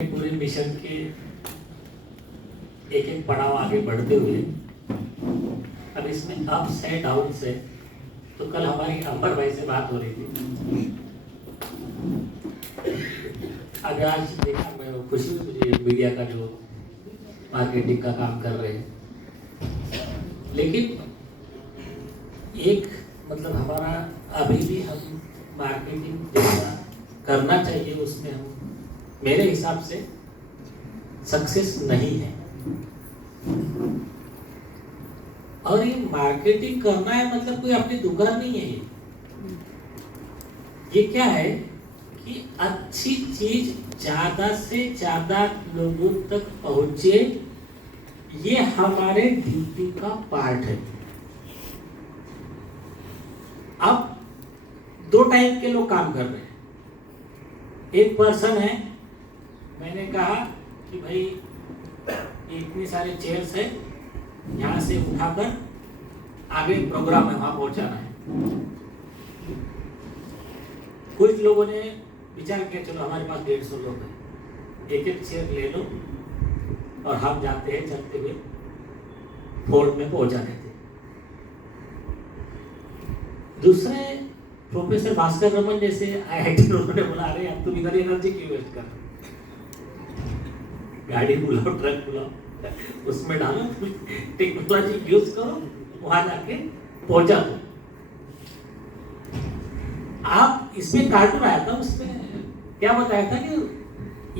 पूरे मिशन के एक एक पड़ाव आगे बढ़ते हुए अब इसमें अप्स है डाउन्स है। तो कल हमारी अंबर भाई से बात हो रही थी। अभी आज देखा मैं खुशी हुई मुझे मीडिया का जो मार्केटिंग का काम कर रहे हैं, लेकिन एक मतलब हमारा अभी भी हम मार्केटिंग जैसा करना चाहिए उसमें हम मेरे हिसाब से सक्सेस नहीं है। और ये मार्केटिंग करना है मतलब कोई अपनी दुकान नहीं है। ये क्या है कि अच्छी चीज ज्यादा से ज्यादा लोगों तक पहुंचे, ये हमारे ड्यूटी का पार्ट है। अब दो टाइप के लोग काम कर रहे हैं। एक पर्सन है, मैंने कहा कि भाई इतनी सारे चेयर्स है, यहाँ से उठाकर आगे प्रोग्राम है वहां पहुंचाना है। कुछ लोगों ने विचार किया चलो हमारे पास 150 लोग हैं, एक एक चेयर ले लो और हम जाते हैं चलते हुए फोर्ट में पहुंचा देते। दूसरे प्रोफेसर भास्कर रमन जैसे IIT उन्होंने बोला अरे अब तुम इधर एनर्जी क्यों वेस्ट कर, गाड़ी बुलाओ ट्रक बुलाओ उसमें डालो टेक्नोलॉजी यूज करो, वहां जाके पहुंचा दो। आप इसमें कार्टून आया था, उसमें क्या बताया था कि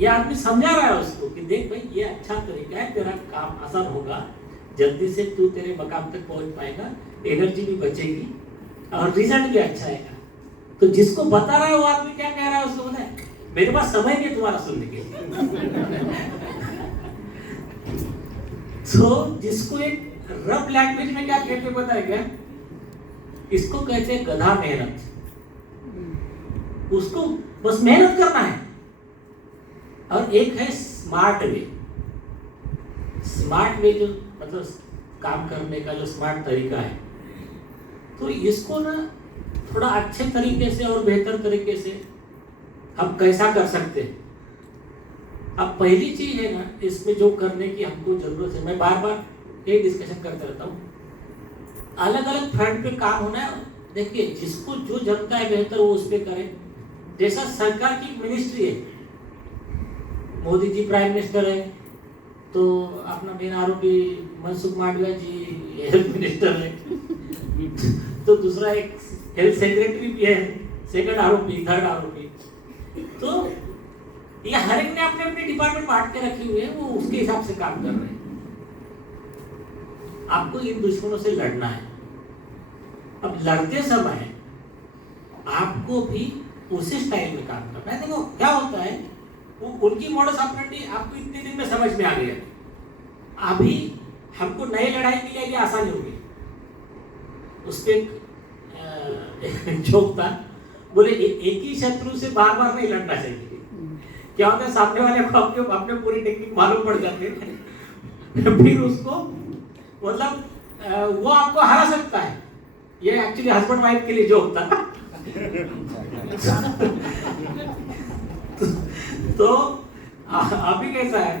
ये आदमी समझा रहा है उसको कि देख भाई ये अच्छा तरीका है, तेरा काम आसान होगा, जल्दी से तू तेरे मकाम तक पहुंच पाएगा, एनर्जी भी बचेगी और रिजल्ट भी अच्छा आएगा। तो जिसको बता रहा है वो आदमी क्या कह रहा है उसको पता है, मेरे पास समय नहीं तुम्हारा सुनने के लिए। तो जिसको एक रफ लैंग्वेज में क्या कहते पता है क्या, इसको कहते हैं गधा मेहनत। उसको बस मेहनत करना है। और एक है स्मार्ट वे। स्मार्ट वे जो मतलब काम करने का जो स्मार्ट तरीका है, तो इसको ना थोड़ा अच्छे तरीके से और बेहतर तरीके से हम कैसा कर सकते हैं। अब पहली चीज है ना इसमें जो करने की हमको जरूरत है, मैं बार बार ये डिस्कशन करते रहता हूँ, अलग अलग फ्रंट पे काम होना है। देखिए जिसको जो जमता है बेहतर वो उस पर करे। जैसा सरकार की मिनिस्ट्री है, मोदी जी प्राइम मिनिस्टर है, तो अपना मेन आरोपी मनसुख मांडविया जी हेल्थ मिनिस्टर है, तो दूसरा एक हेल्थ सेक्रेटरी भी है, सेकंड आरोपी, थर्ड आरोपी। तो ये हर एक ने अपने अपने डिपार्टमेंट बांट के रखे हुए हैं, वो उसके हिसाब से काम कर रहे हैं। आपको इन दुश्मनों से लड़ना है। अब लड़ते समय आपको भी उसी स्टाइल में काम करना है। देखो क्या होता है, वो उनकी मॉडस ऑपरेंडी आपको इतने दिन में समझ में आ गया। अभी हमको नई लड़ाई के लिए ये आसानी होगी। उसके जोक था, बोले एक ही शत्रु से बार बार नहीं लड़ना चाहिए। क्या होता है, सामने वाले को अपने पूरी टेक्निक मालूम पड़ जाती है, फिर उसको मतलब वो आपको हरा सकता है। ये एक्चुअली हस्बैंड वाइफ के लिए जोक था। तो अभी कैसा है,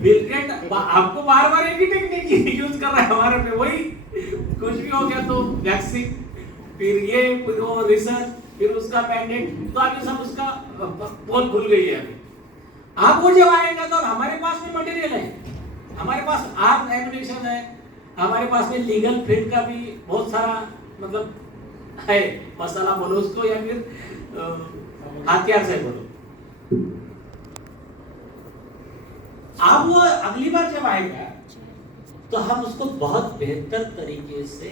बिल गेट आपको बार बार एक ही टेक्निक यूज कर रहा है हमारे पे। वही कुछ भी हो गया तो वैक्सीन, फिर ये वो रिसर्च, फिर उसका पैटेंट, तो अभी सब उसका पोल खुल गई है। अभी आप वो जब आएगा तो हमारे पास में मटेरियल है, हमारे पास आर्म एम्युनिशन है, हमारे पास में लीगल फील्ड का भी बहुत सारा मतलब है, मसाला बोलो उसको या फिर हथियार से बोलो। आप वो अगली बार जब आएगा तो हम उसको बहुत बेहतर तरीके से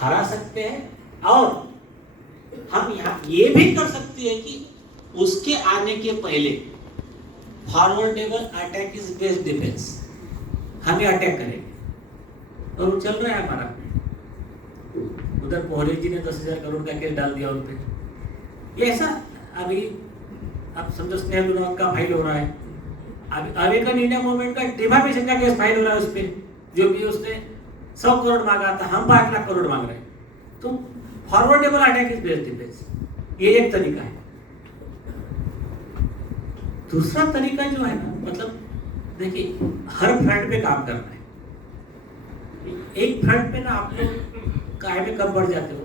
हरा सकते हैं। और हम यहाँ ये भी कर सकते हैं कि उसके आने के पहले फॉरवर्डेबल अटैक इज बेस्ट डिफेंस, हमें अटैक करेंगे। और वो चल रहा है हमारा। उधर कोहली जी ने 10,000 करोड़ का केस डाल दिया उन पे। ये ऐसा अभी आप समझो स्नेह का फाइल हो रहा है, अमेरिकन इंडिया मूवमेंट का डिफेमेशन का केस फाइल हो रहा है उस पे, जो भी उसने 100 करोड़ मांगा था, हम 5 लाख करोड़ मांग रहे हैं। तो फॉरवर्डेबल अटैक इज बेस्ट डिफेंस, ये एक तरीका है। दूसरा तरीका जो है ना, मतलब देखिए हर फ्रंट पे काम करना है। एक फ्रंट पे ना आप लोग काय में कम बढ़ जाते हो।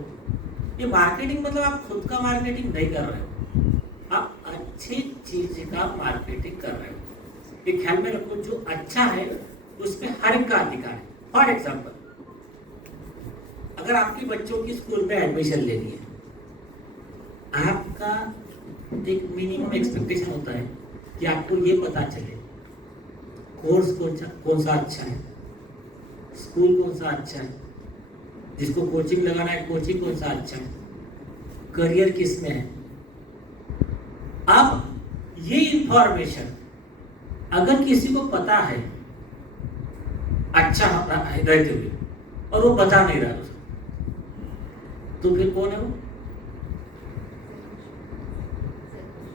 ये मार्केटिंग मतलब आप खुद का मार्केटिंग नहीं कर रहे हो, आप अच्छी चीज का मार्केटिंग कर रहे हो। ये ख्याल में रखो, जो अच्छा है उसमें हर एक का अधिकार है। फॉर एग्जाम्पल, अगर आपके बच्चों की स्कूल में एडमिशन लेनी है, आपका एक मिनिमम एक्सपेक्टेशन होता है कि आपको ये पता चले कोर्स कौन सा अच्छा है, स्कूल कौन सा अच्छा है, जिसको कोचिंग लगाना है कोचिंग कौन सा अच्छा है, करियर किस में है। अब ये इंफॉर्मेशन अगर किसी को पता है अच्छा रहते हुए और वो बता नहीं रहा उसको, तो फिर कौन है वो?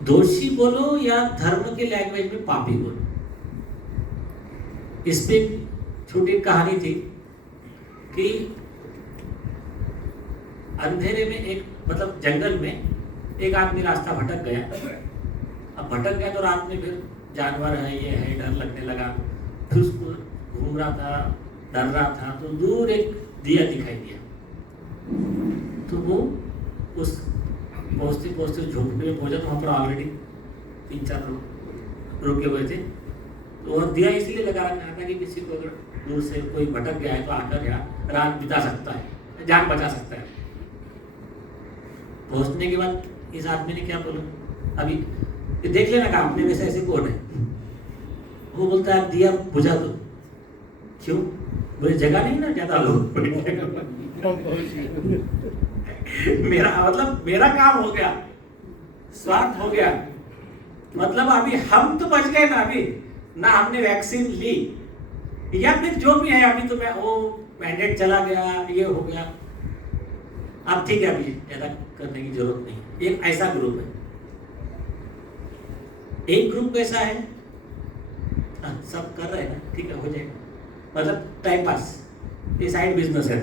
दोषी बोलो या धर्म के लैंग्वेज में पापी बोलो। इस पे छोटी कहानी थी कि अंधेरे में एक मतलब जंगल में एक आदमी रास्ता भटक गया। अब भटक गया तो रात में फिर जानवर है ये है डर लगने लगा। फिर उसको घूम रहा था, डर रहा था, तो दूर एक दिया दिखाई दिया। तो वो उस पहुँचते पहुँचते झोंपड़ी में पहुंचा, तो वहाँ पर ऑलरेडी 3-4 लोग रुके हुए थे। तो और दिया इसलिए लगा रखा था कि किसी को अगर दूर से कोई भटक गया है तो आकर यहाँ रात बिता सकता है, जान बचा सकता है। पहुंचने के बाद इस आदमी ने क्या बोला, अभी देख लेना काम अपने में से ऐसे कौन है। वो बोलता है दिया बुझा दो। क्यों? मुझे जगह नहीं ना ज्यादा लोग मेरा मतलब मेरा काम हो गया, स्वार्थ हो गया। मतलब अभी हम तो बच गए ना, अभी ना हमने वैक्सीन ली या फिर जो भी है, अभी तो मैं वो मैंडेट चला गया, ये हो गया। अब ठीक है, अभी ज्यादा करने की जरूरत नहीं। एक ऐसा ग्रुप है, एक ग्रुप कैसा है, सब कर रहे हैं ना, ठीक है हो जाएगा, मतलब टाइम पास, ये साइड बिजनेस है।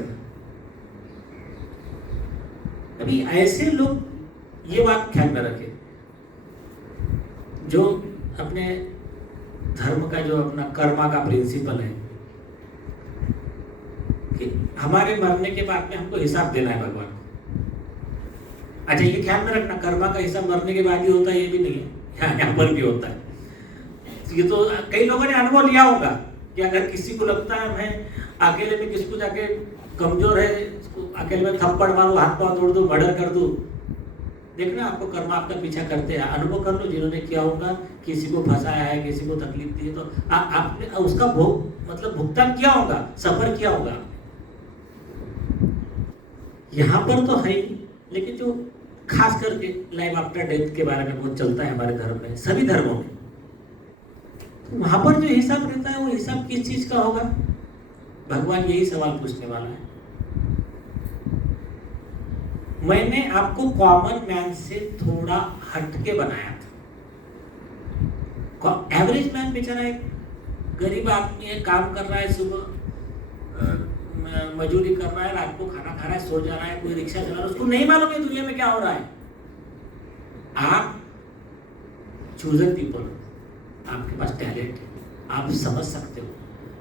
अभी ऐसे लोग ये बात ख्याल में रखें, जो अपने धर्म का जो अपना कर्मा का प्रिंसिपल है कि हमारे मरने के बाद में हमको हिसाब देना है भगवान को। अच्छा ये ख्याल में रखना, कर्मा का हिसाब मरने के बाद ही होता है ये भी नहीं है, यहाँ पर भी होता है। ये तो कई लोगों ने अनुभव लिया होगा कि अगर किसी को लगता है मैं अकेले में किसको जाके कमजोर है, अकेले में थप्पड़ मारूं, हाथ पांव तोड़ दूं, मर्डर कर दूं, देखना आपको कर्म आपका पीछा करते हैं। अनुभव कर लो जिन्होंने किया होगा, किसी को फंसाया है, किसी को तकलीफ दी है, तो आपने उसका मतलब भुगतान किया होगा, सफर किया होगा। यहाँ पर तो है ही, लेकिन जो खास करके लाइफ आफ्टर डेथ के बारे में बहुत चलता है हमारे धर्म में, सभी धर्मों में, तो वहां पर जो हिसाब रहता है वो हिसाब किस चीज का होगा? भगवान यही सवाल पूछने वाला है। मैंने आपको कॉमन मैन से थोड़ा हटके बनाया था। एवरेज मैन बेचारा एक गरीब आदमी है, काम कर रहा है, सुबह मजदूरी कर रहा है, रात को खाना खा रहा है, सो जा रहा है, कोई रिक्शा चला रहा है, उसको नहीं मालूम है दुनिया में क्या हो रहा है। आप चूजन पीपल, आपके पास टैलेंट है, आप समझ सकते हो,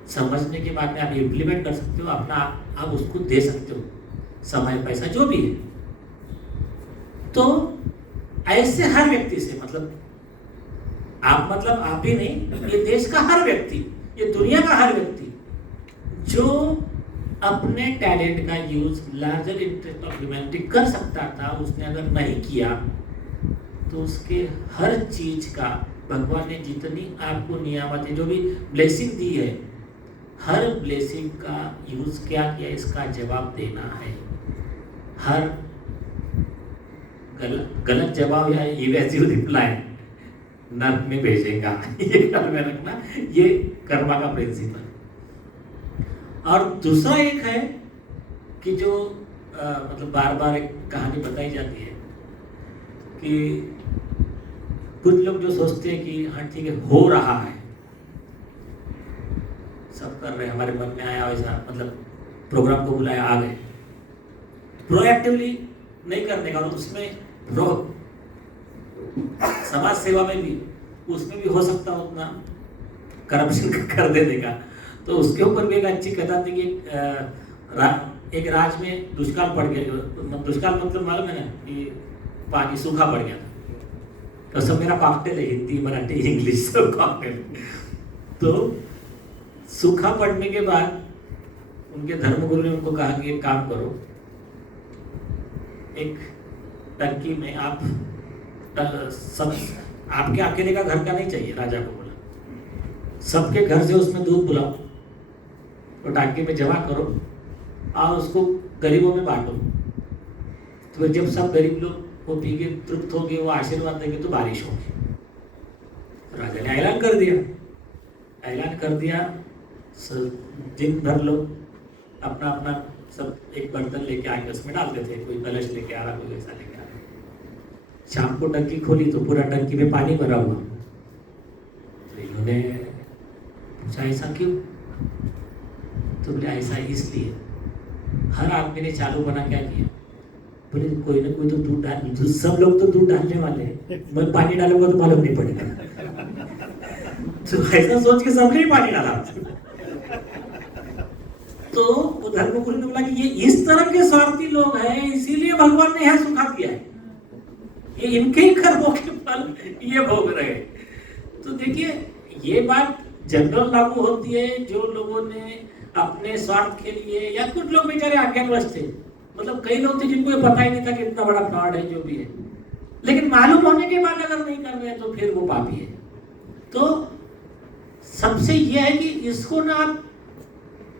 समझने के बाद में आप इम्प्लीमेंट कर सकते हो, अपना आप उसको दे सकते हो, समय पैसा जो भी है। तो ऐसे हर व्यक्ति से, मतलब आप ही नहीं, ये देश का हर व्यक्ति, ये दुनिया का हर व्यक्ति जो अपने टैलेंट का use larger interest of humanity कर सकता था, उसने अगर नहीं किया तो उसके हर चीज का भगवान ने जितनी आपको नियामतें जो भी ब्लेसिंग दी है, हर ब्लेसिंग का यूज क्या किया इसका जवाब देना है। हर गलत जवाब या इवेसिव रिप्लाई नर्क में भेजेगा। ये ख्याल में रखना, ये कर्मा का प्रिंसिपल। और दूसरा एक है कि जो मतलब बार बार एक कहानी बताई जाती है कि कुछ लोग जो सोचते हैं कि हाँ ठीक है हो रहा है, सब कर रहे हैं, हमारे मन में आया वैसा, मतलब प्रोग्राम को बुलाया आ गए, प्रोएक्टिवली नहीं करने का। और उसमें समाज सेवा में भी उसमें भी हो सकता उतना करप्शन कर देने का। तो उसके ऊपर भी एक अच्छी कथा थी कि एक राज्य में दुष्काल पड़ गया। दुष्काल मतलब मालूम है ना कि पानी सूखा पड़ गया था। तो सब मेरा कॉकटेल है, हिंदी मराठी इंग्लिश सब कॉकटेल। तो सूखा पड़ने के बाद उनके धर्मगुरु ने उनको कहा कि एक काम करो, एक टंकी में आप सब, आपके अकेले का घर का नहीं चाहिए, राजा को बोला, सबके घर से उसमें दूध बुलाओ और टंकी में जमा करो और उसको गरीबों में बांटो। तो जब सब गरीब लोग वो पी के तृप्त हो गए, वो आशीर्वाद देंगे तो बारिश होगी। राजा ने ऐलान कर दिया। दिन भर लोग अपना अपना सब एक बर्तन लेके आके उसमें डालते थे, कोई कलश लेके आ रहा, कोई ऐसा लेके आ रहा। शाम को टंकी खोली तो पूरा टंकी में पानी भरा हुआ। तो इन्होंने पूछा ऐसा क्यों? तो बोले ऐसा इसलिए, हर आदमी ने चालू बना क्या किया, बोले कोई ना कोई तो दूध डाल, सब लोग तो दूध डालने वाले हैं, मैं पानी डालूंगा तो मालूम नहीं पड़ेगा। तो ऐसा सोच के सबने पानी डाला। तो वो धर्मगुरु ने बोला कि ये इस तरह के स्वार्थी लोग हैं, इसीलिए भगवान ने यहाँ सुखा दिया है, ये इनके ही कर्मों के फल ये भोग रहे। तो देखिए ये बात जनरल लागू होती है, जो लोगों ने अपने स्वार्थ के लिए, या कुछ लोग बेचारे अज्ञानवश थे, मतलब कई लोग थे जिनको ये पता ही नहीं था कि इतना बड़ा फ्रॉड है जो भी है, लेकिन मालूम होने के बाद अगर नहीं कर रहे तो फिर वो पापी है। तो सबसे यह है कि इसको ना आप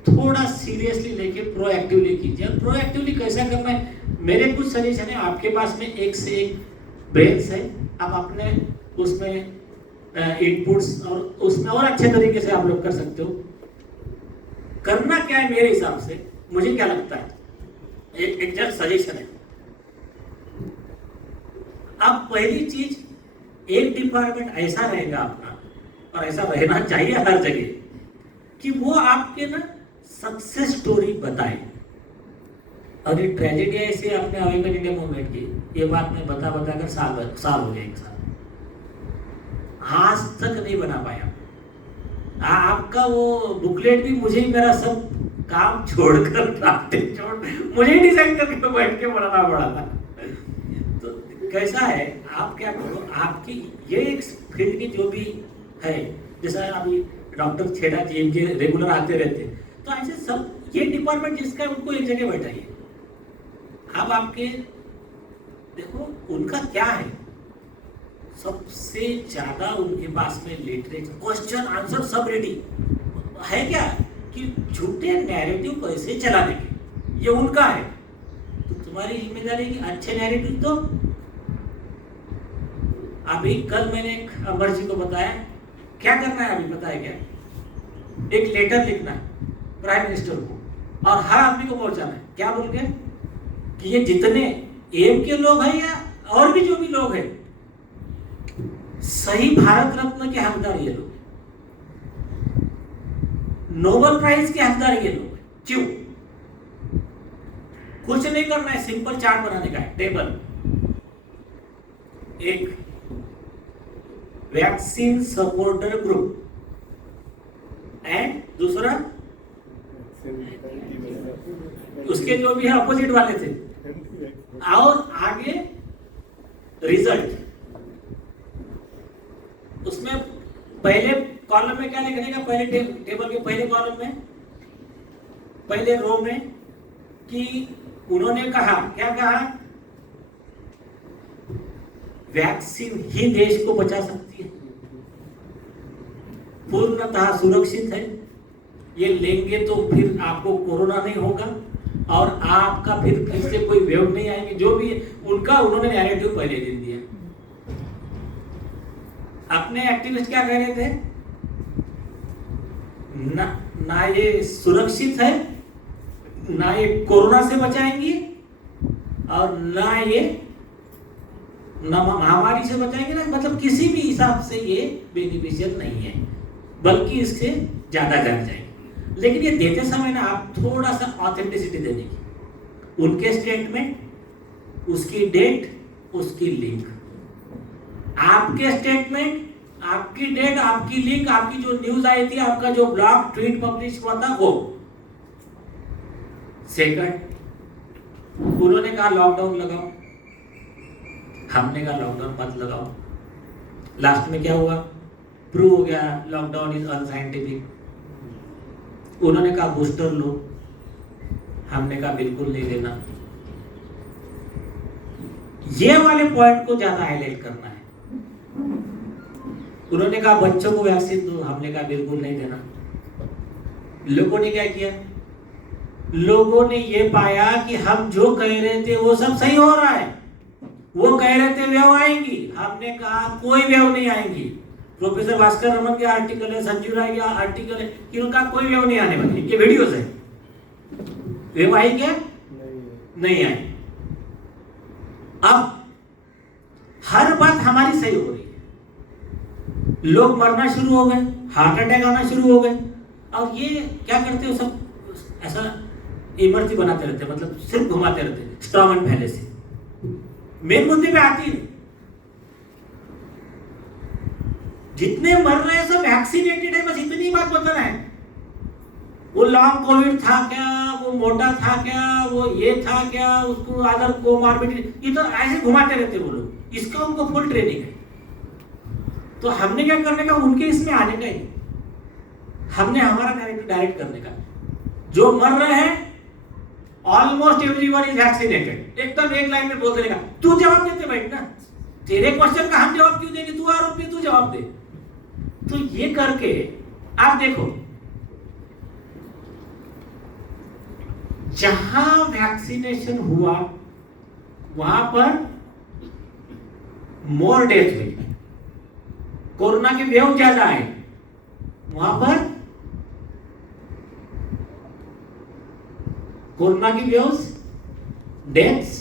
थोड़ा सीरियसली लेके प्रोएक्टिवली कीजिए। प्रोएक्टिवली कैसा करना है, मेरे कुछ सजेशन है, आपके पास में एक से एक ब्रेन्स है, आप अपने उसमें इनपुट्स और उसमें और अच्छे तरीके से आप लोग कर सकते हो। करना क्या है मेरे हिसाब से, मुझे क्या लगता है, एक जस्ट सजेशन है। अब पहली चीज, एक डिपार्टमेंट ऐसा रहेगा अपना, और ऐसा रहना चाहिए हर जगह, कि वो आपके ना सक्सेस स्टोरी बताए। और ये ट्रेजेडी ऐसे आपने अवेकन इंडिया मूवमेंट की, ये बात मैं बता कर साल हो गए, एक साल आज तक नहीं बना पाया। आपका वो बुकलेट भी मुझे ही, मेरा सब काम छोड़कर मुझे ही डिजाइन करके बैठ के बनाना पड़ा था। तो कैसा है, आप क्या करो, आपकी ये एक फील्ड की जो भी है, जैसा अभी डॉक्टर छेड़ा जी इनके रेगुलर आते रहते, तो ऐसे सब ये डिपार्टमेंट जिसका है उनको एक जगह बैठाइए। अब आपके देखो उनका क्या है, सबसे ज्यादा उनके पास में लिटरेचर, क्वेश्चन आंसर सब रेडी है। क्या कि झूठे नैरेटिव कैसे चलाने के, ये उनका है। तो तुम्हारी जिम्मेदारी है कि अच्छे नैरेटिव दो। अभी कल मैंने एक अमर जी को बताया क्या करना है, अभी पता है क्या, एक लेटर लिखना है प्राइम मिनिस्टर को और हर आदमी को पहुंचाना है। क्या बोल के कि ये जितने एम के लोग हैं या और भी जो भी लोग हैं, सही भारत रत्न के हकदार ये लोग, नोबेल प्राइज के हकदार ये लोग। क्यों? कुछ नहीं करना है, सिंपल चार्ट बनाने का है, टेबल, एक वैक्सीन सपोर्टर ग्रुप एंड दूसरा उसके जो भी है अपोजिट वाले थे, और आगे रिजल्ट। उसमें पहले कॉलम में क्या लिखने का, पहले टेबल के पहले कॉलम में, पहले रो में, कि उन्होंने कहा, क्या कहा, वैक्सीन ही देश को बचा सकती है, पूर्णतः सुरक्षित है, ये लेंगे तो फिर आपको कोरोना नहीं होगा और आपका फिर से कोई वेव नहीं आएंगे, जो भी उनका उन्होंने नैरेटिव पहले दिन दिया। अपने एक्टिविस्ट क्या कह रहे थे, ना ये सुरक्षित है, ना ये कोरोना से बचाएंगे, और ना ये महामारी से बचाएंगे, ना मतलब किसी भी हिसाब से ये बेनिफिशियल नहीं है, बल्कि इससे ज्यादा कर जाएंगे। लेकिन ये देते समय ना आप थोड़ा सा ऑथेंटिसिटी देने की, उनके स्टेटमेंट, उसकी डेट, उसकी लिंक, आपके स्टेटमेंट, आपकी डेट, आपकी लिंक, आपकी जो न्यूज आई थी, आपका जो ब्लॉग ट्वीट पब्लिश हुआ था वो। सेकंड, उन्होंने कहा लॉकडाउन लगाओ, हमने कहा लॉकडाउन मत लगाओ। लास्ट में क्या हुआ? प्रूव हो गया लॉकडाउन इज अनसाइंटिफिक। उन्होंने कहा बूस्टर लो, हमने कहा बिल्कुल नहीं लेना। ये वाले पॉइंट को ज्यादा हाईलाइट करना है। उन्होंने कहा बच्चों को वैक्सीन दो, हमने कहा बिल्कुल नहीं देना। लोगों ने क्या किया? लोगों ने ये पाया कि हम जो कह रहे थे वो सब सही हो रहा है। वो कह रहे थे वेव आएंगी, हमने कहा कोई वेव नहीं आएंगी। प्रोफेसर भास्कर रमन के आर्टिकल है, संजीव राय के आर्टिकल है कि उनका कोई वेव नहीं आने वाली। इनके वीडियोस है। वेव आई क्या? नहीं आई। अब हर बात हमारी सही हो रही है, लोग मरना शुरू हो गए, हार्ट अटैक आना शुरू हो गए, और ये क्या करते हो सब ऐसा इमरती बनाते रहते, मतलब सिर्फ घुमाते रहते स्ट्रॉमन पहले से। मेन मुद्दे पे आती है। जितने मर रहे हैं सब वैक्सीनेटेड है, बस इतनी बात बताना है। वो लॉन्ग कोविड था क्या, वो मोटा था क्या, वो ये था क्या, उसको अदर कोमॉर्बिडिटी, ये तो ऐसे घुमाते रहते वो लोग। इसका उनको फुल ट्रेनिंग है। तो हमने क्या करने का, उनके इसमें आने का ही, हमने हमारा कैरेक्टर डायरेक्ट करने का। जो मर रहे हैं ऑलमोस्ट एवरीवन इज वैक्सीनेटेड, एकदम एक लाइन में बोल देने का। तू जवाब देते बैठ ना, तेरे क्वेश्चन का हम जवाब क्यों देंगे? तू आरोपी, तू जवाब दे। तो ये करके आप देखो, जहां वैक्सीनेशन हुआ वहां पर मोर डेथ हुई, कोरोना के वेव ज्यादा आए, वहां पर कोरोना की वेव्स, डेथ्स,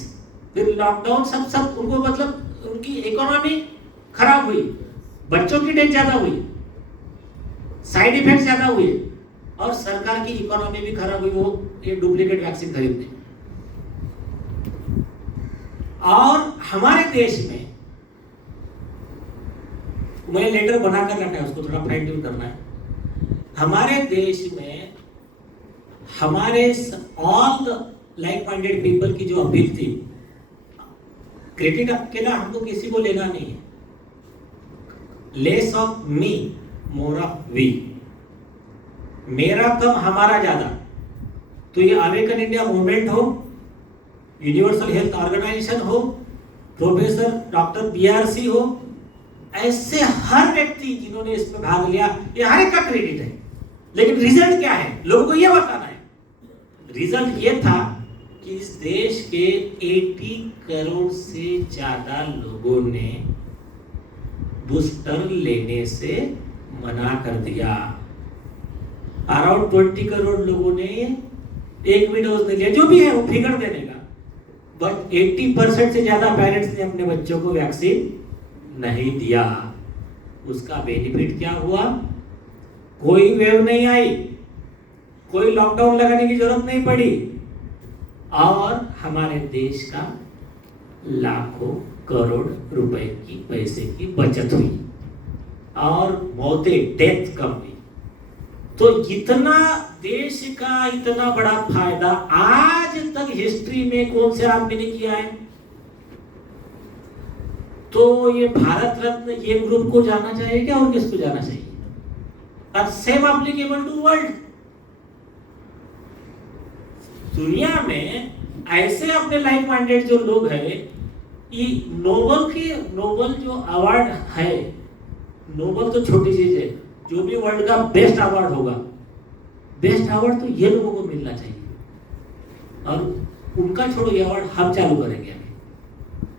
फिर लॉकडाउन, सब उनको मतलब उनकी इकोनॉमी खराब हुई, बच्चों की डेथ ज्यादा हुई, साइड इफेक्ट ज्यादा हुए, और सरकार की इकोनॉमी भी खराब हुई। वो ये डुप्लीकेट वैक्सीन खरीदने, और हमारे देश में मैंने लेटर बनाकर रखा है, उसको थोड़ा फाइन ट्यून करना है। हमारे देश में हमारे ऑल लाइक माइंडेड पीपल की जो अपील थी, क्रेडिट अकेला हमको किसी को लेना नहीं है, less of me more of we, मेरा कम हमारा ज्यादा। तो ये अवेकन इंडिया मूवमेंट हो, यूनिवर्सल हेल्थ ऑर्गेनाइजेशन हो, प्रोफेसर डॉक्टर बीआरसी हो, ऐसे हर व्यक्ति जिन्होंने इसमें भाग लिया, ये हर एक का क्रेडिट है। लेकिन रिजल्ट क्या है, लोगों को यह बताना है। रिजल्ट ये था कि इस देश के 80 करोड़ से ज्यादा लोगों ने बूस्टर लेने से मना कर दिया। अराउंड 20 करोड़ लोगों ने एक भी डोज नहीं लिया, जो भी है वो फिगर देने का। बट 80% से ज्यादा पेरेंट्स ने अपने बच्चों को वैक्सीन नहीं दिया। उसका बेनिफिट क्या हुआ? कोई वेव नहीं आई, कोई लॉकडाउन लगाने की जरूरत नहीं पड़ी, और हमारे देश का लाखों करोड़ रुपए की पैसे की बचत हुई, और मौतें, डेथ कम हुई। तो इतना देश का इतना बड़ा फायदा आज तक हिस्ट्री में कौन से आदमी ने किया है? तो ये भारत रत्न ये ग्रुप को जाना चाहिए क्या, और किसको जाना चाहिए? और सेम एप्लीकेबल टू वर्ल्ड। दुनिया में ऐसे अपने लाइक माइंडेड जो लोग हैं, ये नोबल जो अवार्ड है, नोबल तो छोटी चीज है, जो भी वर्ल्ड का बेस्ट अवार्ड होगा, बेस्ट अवार्ड तो ये लोगों को मिलना चाहिए। और उनका छोड़ो, ये अवार्ड हम चालू करेंगे अभी,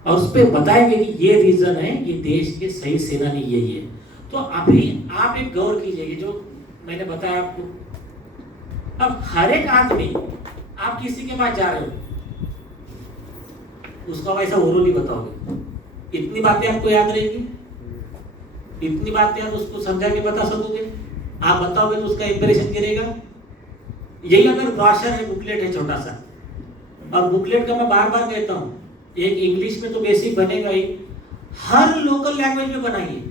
और उस पर बताएंगे कि ये रीजन है, ये देश के सही सेनानी यही है। तो अभी आप एक गौर कीजिए, जो मैंने बताया आपको। अब हर एक आदमी, आप किसी के पास जा रहे हो, उसको आप ऐसा ओरली बताओगे, इतनी बातें आपको याद रहेगी, इतनी बातें आप उसको समझा के बता सकोगे? आप बताओगे तो उसका इंप्रेशन गिरेगा। यही अगर ब्रोशर है, बुकलेट है छोटा सा, और बुकलेट का मैं बार बार कहता हूँ, एक इंग्लिश में तो बेसिक बनेगा ही, हर लोकल लैंग्वेज में बनाइए,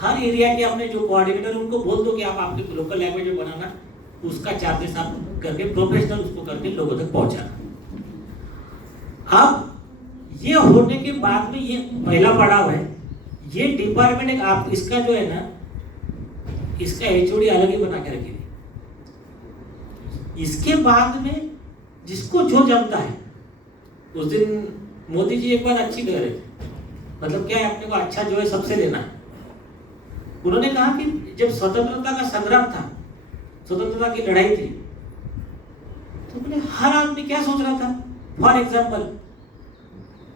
हर एरिया के अपने जो कोऑर्डिनेटर उनको बोल दो कि आप आपके लोकल लैंग्वेज में बनाना, उसका चार्जेस आप करके प्रोफेशनल उसको करके लोगों तक पहुंचाना। अब ये होने के बाद में ये पहला पड़ाव है, ये डिपार्टमेंट एक आप इसका जो है ना, इसका एचओडी अलग ही बना के रखिए। इसके बाद में जिसको जो जमता है, उस दिन मोदी जी एक बार अच्छी कह रहे थे, मतलब क्या है, अपने को अच्छा जो है सबसे लेना है। उन्होंने कहा कि जब स्वतंत्रता का संग्राम था, स्वतंत्रता की लड़ाई थी, तो बोले हर आदमी क्या सोच रहा था। फॉर एग्जाम्पल,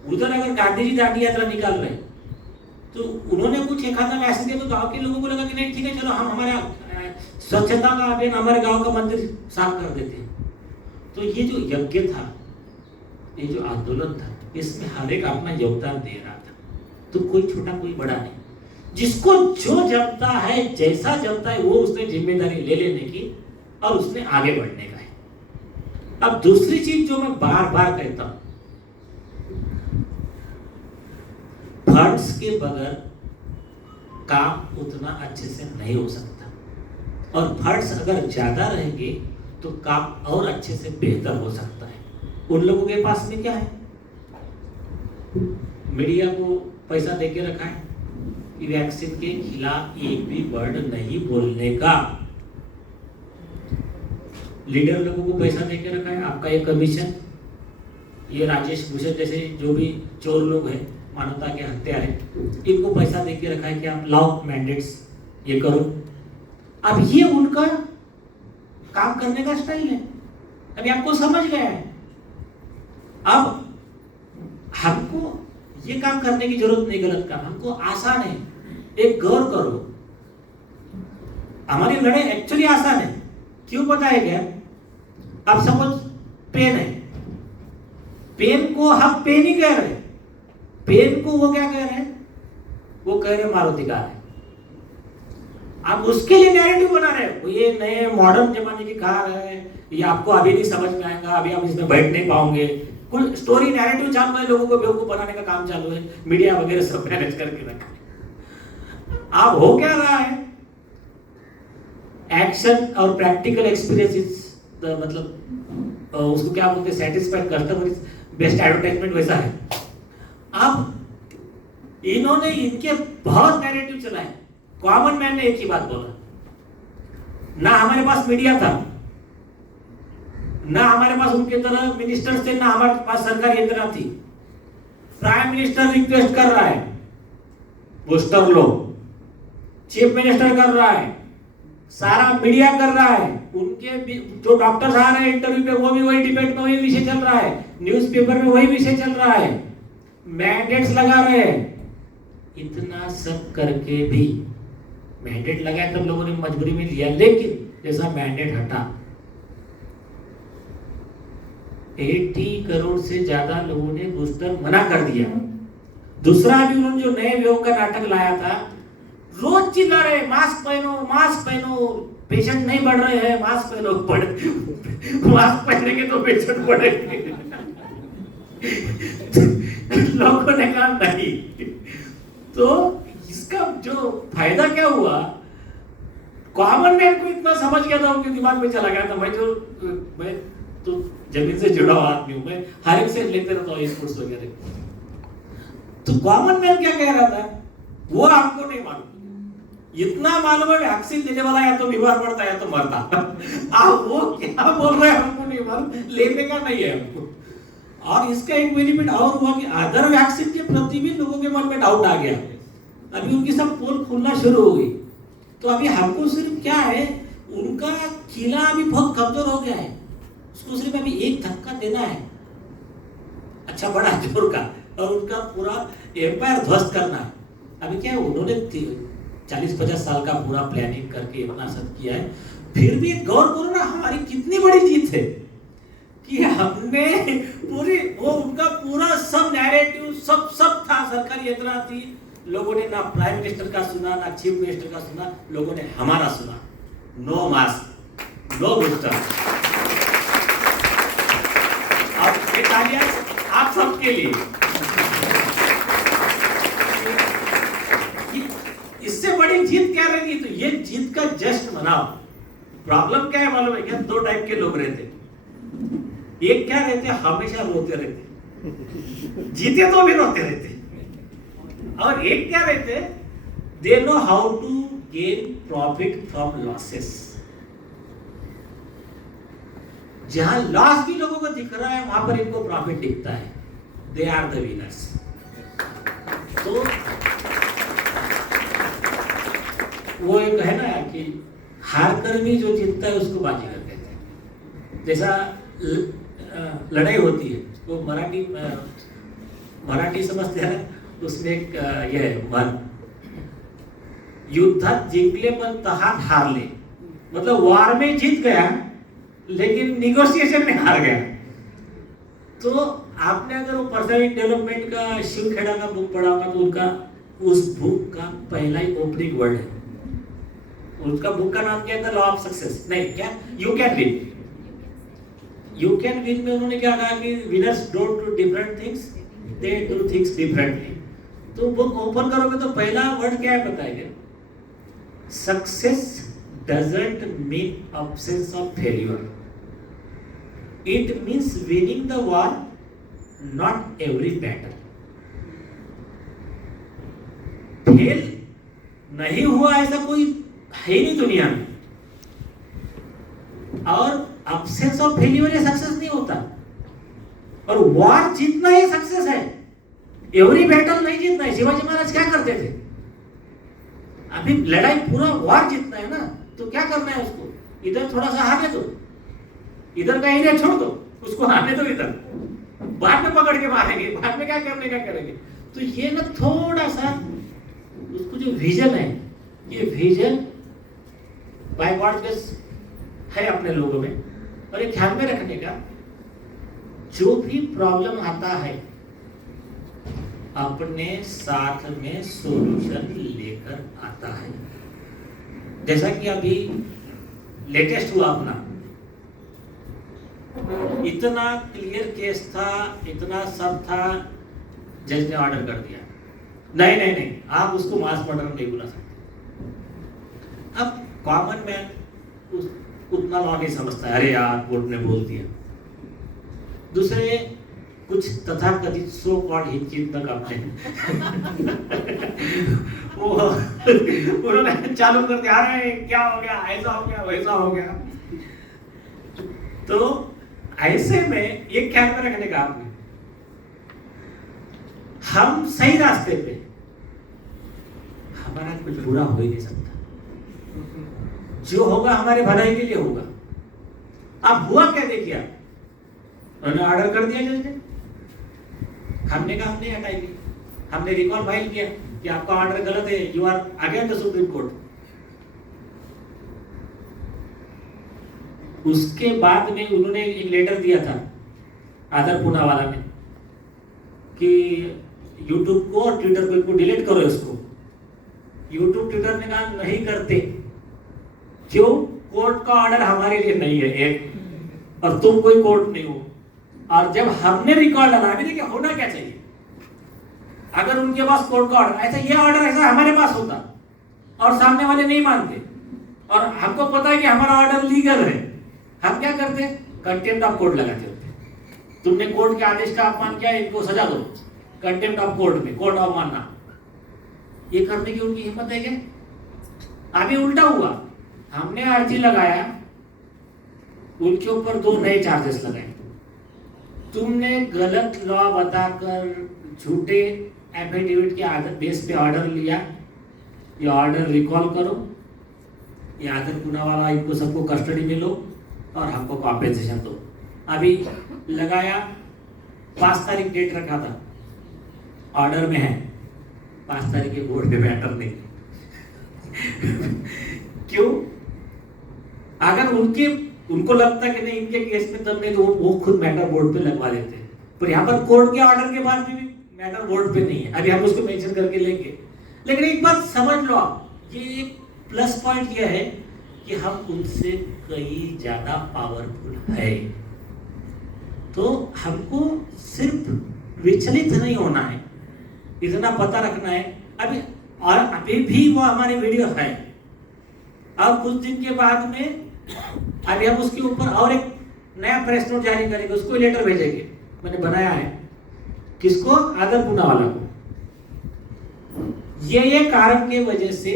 उधर अगर गांधी जी दांडी यात्रा निकाल रहे तो उन्होंने कुछ एक आधा मैसेज दिया तो गांव के लोगों को लगा कि नहीं ठीक है, चलो हम हमारा स्वच्छता का अभियान, हमारे गांव का मंदिर साफ कर देते हैं। तो ये जो यज्ञ था, ये जो आंदोलन था, इसमें हर एक अपना योगदान दे रहा था। तो कोई छोटा कोई बड़ा नहीं, जिसको जो जमता है, जैसा जमता है, वो उसने जिम्मेदारी ले लेने की और उसने आगे बढ़ने का है। अब दूसरी चीज जो मैं बार बार कहता हूं, फंड्स के बगैर काम उतना अच्छे से नहीं हो सकता, और फंड्स अगर ज्यादा रहेंगे तो काम और अच्छे से बेहतर हो सकता है। उन लोगों के पास में क्या है, मीडिया को पैसा देके रखा है कि वैक्सीन के खिलाफ एक भी वर्ड नहीं बोलने का, लीडर लोगों को पैसा देके रखा है, आपका ये कमीशन, ये राजेश भूषण जैसे जो भी चोर लोग हैं, मानवता के हत्यारे, इनको पैसा देके रखा है कि आप लाओ मैंडेट्स, ये करो। अब ये उनका काम करने का स्टाइल है, अभी आपको समझ गया है। अब हमको ये काम करने की जरूरत नहीं, गलत काम, हमको आसान है। एक गौर करो, हमारी लड़ाई एक्चुअली आसान है। क्यों पता है क्या? अब सपोज पेन है, पेन को हम पेन ही कह रहे, पेन को वो क्या कह रहे हैं, वो कह रहे मारुति कार है। आप उसके लिए नैरेटिव बना रहे हो, ये नए मॉडर्न जमाने की कार है, ये आपको अभी नहीं समझ में आएगा, अभी आप इसमें बैठ नहीं पाओगे। कुल स्टोरी नैरेटिव चालू है, लोगों को बेवकूफ बनाने का काम चालू है, मीडिया वगैरह सब मैनेज करके रखा है। आप हो क्या रहा है, एक्शन और प्रैक्टिकल एक्सपीरियंस, मतलब उसको क्या बोलते हैं, satisfied customer is best advertisement, वैसा है। अब इन्होंने इनके बहुत नैरेटिव चलाए। कॉमन मैन ने एक ही बात बोला, ना हमारे पास मीडिया था, ना हमारे पास उनके तरह मिनिस्टर थे, ना हमारे पास सरकारी यंत्रणा थी। प्राइम मिनिस्टर रिक्वेस्ट कर रहा है, बूस्टर लो, चीफ मिनिस्टर कर रहा है, सारा मीडिया कर रहा है, उनके जो डॉक्टर्स आ रहे हैं इंटरव्यू पे, वो भी वही डिबेट में वही विषय चल रहा है, न्यूज़पेपर में वही विषय चल रहा है, मैंडेट्स लगा रहे हैं। इतना सब करके भी मैंडेट लगाया, तब लोगों ने मजबूरी में लिया, लेकिन जैसा मैंडेट हटा, 80 करोड़ से ज्यादा लोगों ने बूस्टर मना कर दिया। दूसरा भी उन्होंने जो नए योग का नाटक लाया था, रोज चिल्ला रहे मास्क पहनो, मास्क पहनो, पेशेंट नहीं बढ़ रहे हैं, मास्क पहनो, मास्क पहनेंगे तो पेशेंट बढ़ेंगे। लोगों ने कहा नहीं। तो इसका जो फायदा क्या हुआ, कॉमन मैन को इतना समझ गया था, उनके दिमाग में चला गया था। मैं तो जमीन से जुड़ा हुआ आदमी हूं, मैं हर एक से लेते रहता हूँ स्पोर्ट्स वगैरह। तो कॉमन मैन क्या कह रहा था, वो आपको नहीं मालूम। इतना मालूम है, वैक्सीन लेने वाला या तो बीमार पड़ता है या तो मरता। आप वो क्या बोल रहे हैं हमको नहीं मालूम, लेने का नहीं है हमको। और इसका एक बेनिफिट और हुआ कि अदर वैक्सीन के प्रति भी लोगों के मन में डाउट आ गया। अभी उनकी सब पोल खुलना शुरू हो गई। तो अभी हमको सिर्फ क्या है, उनका किला अभी बहुत कमजोर हो गया है, उसको सिर्फ अभी एक धक्का देना है, अच्छा बड़ा जोर का, और उनका पूरा एम्पायर ध्वस्त करना है। अभी क्या है, उन्होंने 40-50 साल का पूरा प्लानिंग करके इतना सब किया है। फिर भी गौर करो ना, हमारी कितनी बड़ी जीत है कि हमने पूरी वो उनका पूरा सब नैरेटिव सब था, सरकारी यंत्रणा थी, लोगों ने ना प्राइम मिनिस्टर का सुना, ना चीफ मिनिस्टर का सुना, लोगों ने हमारा सुना। No mask, no booster. अब ये तालियां आप सबके लिए। इससे बड़ी जीत क्या रहेगी? तो ये जीत का जश्न मनाओ। प्रॉब्लम क्या है मालूम है क्या? दो टाइप के लोग रहते। एक क्या रहते, हमेशा रोते रहते, जीते तो भी रोते रहते। और एक क्या रहते, they know how to gain profit from losses. जहां लॉस भी लोगों को दिख रहा है वहां पर इनको प्रॉफिट दिखता है। They are the winners. तो वो एक है ना कि हार कर भी जो जीतता है उसको बाजीगर कहते हैं। जैसा लड़ाई होती है, वो मराठी समझते हैं, उसमें एक ये है मन, युद्धात जिंकले पण तहात हारले, मतलब वार में जीत गया लेकिन निगोशिएशन में हार गया। तो आपने अगर वो पर्सनैलिटी डेवलपमेंट का शिव खेड़ा का बुक पढ़ा होगा तो उनका उस बुक का पहला ही ओपनिंग वर्ड है, उसका बुक का नाम क्या था? Law of success. नहीं, क्या? You can win. You can win में उन्होंने क्या कहा कि winners don't do different things, they do things differently. तो बुक ओपन करोगे तो पहला वर्ड क्या है पता है क्या? Success doesn't mean absence of failure. It means winning the war, not every battle. Fail नहीं हुआ ऐसा कोई है ही नहीं दुनिया में, और absence of failure ये सक्सेस नहीं होता। और वार जीतना ही सक्सेस है, एवरी बैटल नहीं जीतना है। शिवाजी महाराज क्या करते थे? अभी लड़ाई पूरा वार जीतना है ना, तो क्या करना है उसको? इधर थोड़ा सा हारने दो, इधर का एरिया छोड़ दो, उसको हारने दो इधर, बाद में पकड़ के मारेंगे, बाद में क्या करने का करेंगे। तो ये ना थोड़ा सा उसको जो विजन है, ये विजन बाय गॉड ग्रेस है अपने लोगों में। और ये ध्यान में रखने का, जो भी प्रॉब्लम आता है अपने साथ में सॉल्यूशन लेकर आता है। जैसा कि अभी लेटेस्ट हुआ अपना, इतना क्लियर केस था, इतना सब था, जज ने ऑर्डर कर दिया, नहीं नहीं नहीं, आप उसको मास मर्डर नहीं बुला सकते। अब कॉमन मैन उतना लॉ नहीं समझता है, अरे यार कोर्ट ने बोल दिया। दूसरे कुछ तथाकथित सो कॉल्ड हितचिंतक अपने वो उन्होंने चालू कर दिया, अरे क्या हो गया, ऐसा हो गया, वैसा हो गया। तो ऐसे में एक ख्याल में रखने का आपने, हम सही रास्ते पे, हमारा कुछ बुरा हो ही नहीं सकता। जो होगा हमारे भलाई के लिए होगा। अब हुआ क्या देखिए, उन्होंने ऑर्डर कर दिया जज ने, हमने कहा हमने हटाएंगे, हमने रिकॉल फाइल किया कि आपका ऑर्डर गलत है, you are against the Supreme Court. उसके बाद में उन्होंने एक लेटर दिया था आदर पूनावाला में कि यूट्यूब को और ट्विटर को इनको डिलीट करो इसको। यूट्यूब ट्विटर ने कहा नहीं करते, क्यों? कोर्ट का ऑर्डर हमारे लिए नहीं है एक, और तुम कोई कोर्ट नहीं हो। और जब हमने रिकॉर्ड डाला, अभी देखिए होना क्या चाहिए, अगर उनके पास कोर्ट का ऑर्डर ऐसा, ये ऑर्डर ऐसा हमारे पास होता और सामने वाले नहीं मानते और हमको पता है कि हमारा ऑर्डर लीगल है, हम क्या करते? कंटेम्प्ट ऑफ कोर्ट लगाते होते। तुमने कोर्ट के आदेश का अपमान किया, इनको सजा दो, कंटेम्प्ट ऑफ कोर्ट में, कोर्ट ऑफ मानना। ये करने की उनकी हिम्मत है क्या? अभी उल्टा हुआ, हमने अर्जी लगाया, उनके ऊपर 2 नए चार्जेस लगाए। तुमने गलत लॉ बताकर झूठे एफिडेविट के आधार बेस पे ऑर्डर लिया, ये ऑर्डर रिकॉल करो, ये आदर पूनावाला इनको सबको कस्टडी में लो और हमको कॉम्पेंसेशन दो। अभी लगाया, 5 तारीख डेट रखा था, ऑर्डर में है 5 तारीख के कोर्ट में मैटर नहीं क्यों? अगर उनको लगता कि नहीं इनके केस में तब नहीं, तो वो खुद मैटर बोर्ड पे लगवा देते हैं। पर यहाँ पर कोर्ट के ऑर्डर के बाद भी मैटर बोर्ड पे नहीं है, अभी हम उसको मेंशन करके लेंगे। लेकिन एक बात समझ लो, ये एक प्लस पॉइंट ये है कि हम उनसे कई ज्यादा पावरफुल है। तो हमको सिर्फ विचलित नहीं होना है, इतना पता रखना है। अभी और अभी भी वो हमारी वीडियो है। अब कुछ दिन के बाद में अभी हम उसके ऊपर और एक नया प्रेस नोट जारी करेंगे, उसको लेटर भेजेंगे। मैंने बनाया है, किसको? आदर पूनावाला को। ये कारण के वजह से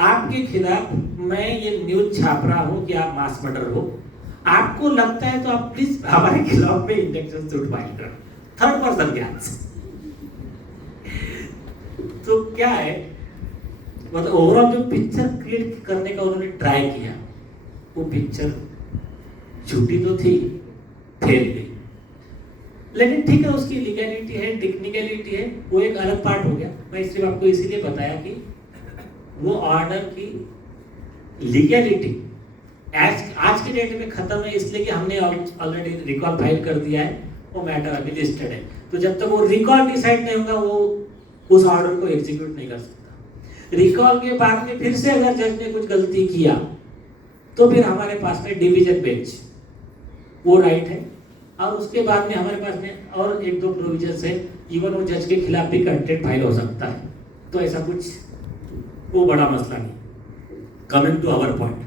आपके खिलाफ मैं ये न्यूज छाप रहा हूं कि आप मास मर्डर हो। आपको लगता है तो आप प्लीज हमारे खिलाफ में इंजेक्शन सूट फाइल करो, थर्ड पर्सन ज्ञान से। तो क्या है, मतलब ओवरऑल जो पिक्चर क्रिएट करने का उन्होंने ट्राई किया, वो पिक्चर झूठी तो थी, फेल गई। लेकिन ठीक है, उसकी लीगैलिटी है, टेक्निकलिटी है, वो एक अलग पार्ट हो गया। मैं सिर्फ आपको इसीलिए बताया कि वो ऑर्डर की लीगैलिटी आज के डेट में खत्म है, इसलिए कि हमने ऑलरेडी रिकॉल फाइल कर दिया है, वो मैटर अभी लिस्टेड है। तो जब तक वो रिकॉल डिसाइड नहीं होगा, वो उस ऑर्डर को एग्जीक्यूट नहीं कर सकता। रिकॉल के बाद में फिर से अगर जज ने कुछ गलती किया तो फिर हमारे पास में डिवीजन बेंच वो राइट है, और उसके बाद में हमारे पास में और एक दो प्रोविजंस है, इवन वो जज के खिलाफ भी कंटेम्प्ट फाइल हो सकता है। तो ऐसा कुछ वो बड़ा मसला नहीं। कमिंग टू आवर पॉइंट,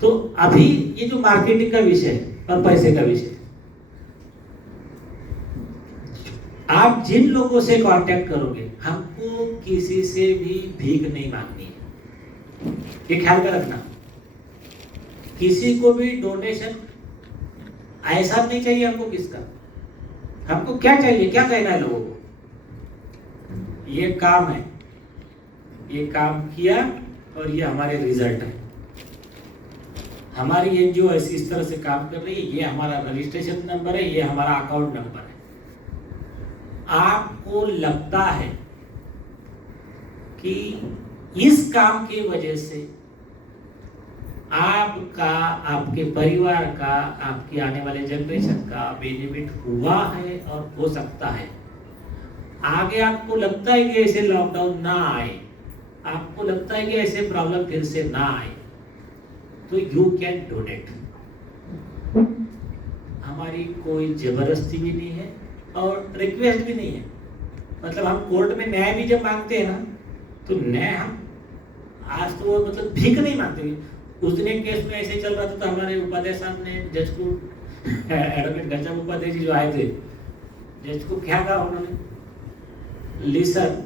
तो अभी ये जो मार्केटिंग का विषय है और पैसे का विषय, आप जिन लोगों से कांटेक्ट करोगे, हमको किसी से भी भीख नहीं मांगनी है, ये ख्याल में रखना। किसी को भी डोनेशन ऐसा नहीं चाहिए हमको। किसका? हमको क्या चाहिए, क्या कहना है लोगों को? ये काम है, ये काम किया और ये हमारे रिजल्ट है। हमारी एनजीओ ऐसी इस तरह से काम कर रही है, ये हमारा रजिस्ट्रेशन नंबर है, ये हमारा अकाउंट नंबर है। आपको लगता है कि इस काम की वजह से आपका, आपके परिवार का, आपके आने वाले जनरेशन का बेनिफिट हुआ है और हो सकता है। आगे आपको लगता है कि ऐसे लॉकडाउन ना आए, आपको लगता है कि ऐसे प्रॉब्लम फिर से ना आए, तो यू कैन डोनेट। हमारी कोई जबरदस्ती भी नहीं है और रिक्वेस्ट भी नहीं है। मतलब हम कोर्ट में न्याय भी जब मांगते हैं ना, तो न्याय हम आज तो वो मतलब भीख नहीं मांगते। उस दिन एक केस में ऐसे चल रहा था, तो हमारे उपाध्याय साहब ने जज को, एडवोकेट घनश्याम उपाध्याय जी जो आए थे, जज को क्या कहा उन्होंने? Listen,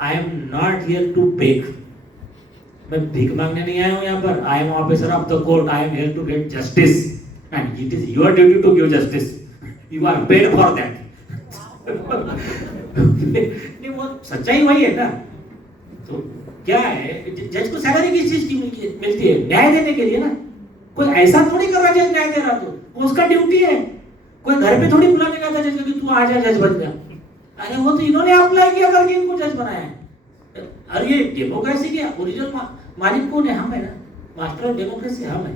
I am not here to beg. मैं भीख मांगने नहीं आया हूं यहाँ पर। I am officer of the court, I am here to get justice and it is your duty to give justice, you are paid for that. नहीं, वो सच्चाई वही है ना। तो क्या है, जज को सैलरी किस चीज की मिलती है? न्याय देने के लिए ना। कोई ऐसा थोड़ी कर रहा जज न्याय दे रहा, तो वो उसका ड्यूटी है। कोई घर पे थोड़ी बुलाने का था जज कि तू आ जा जज बन जा। अरे वो तो इन्होंने अप्लाई किया करके इनको जज बनाया है। अरे ये डेमोक्रेसी के ओरिजिनल मालिक कौन है? हम है ना, मास्टर ऑफ डेमोक्रेसी हम है।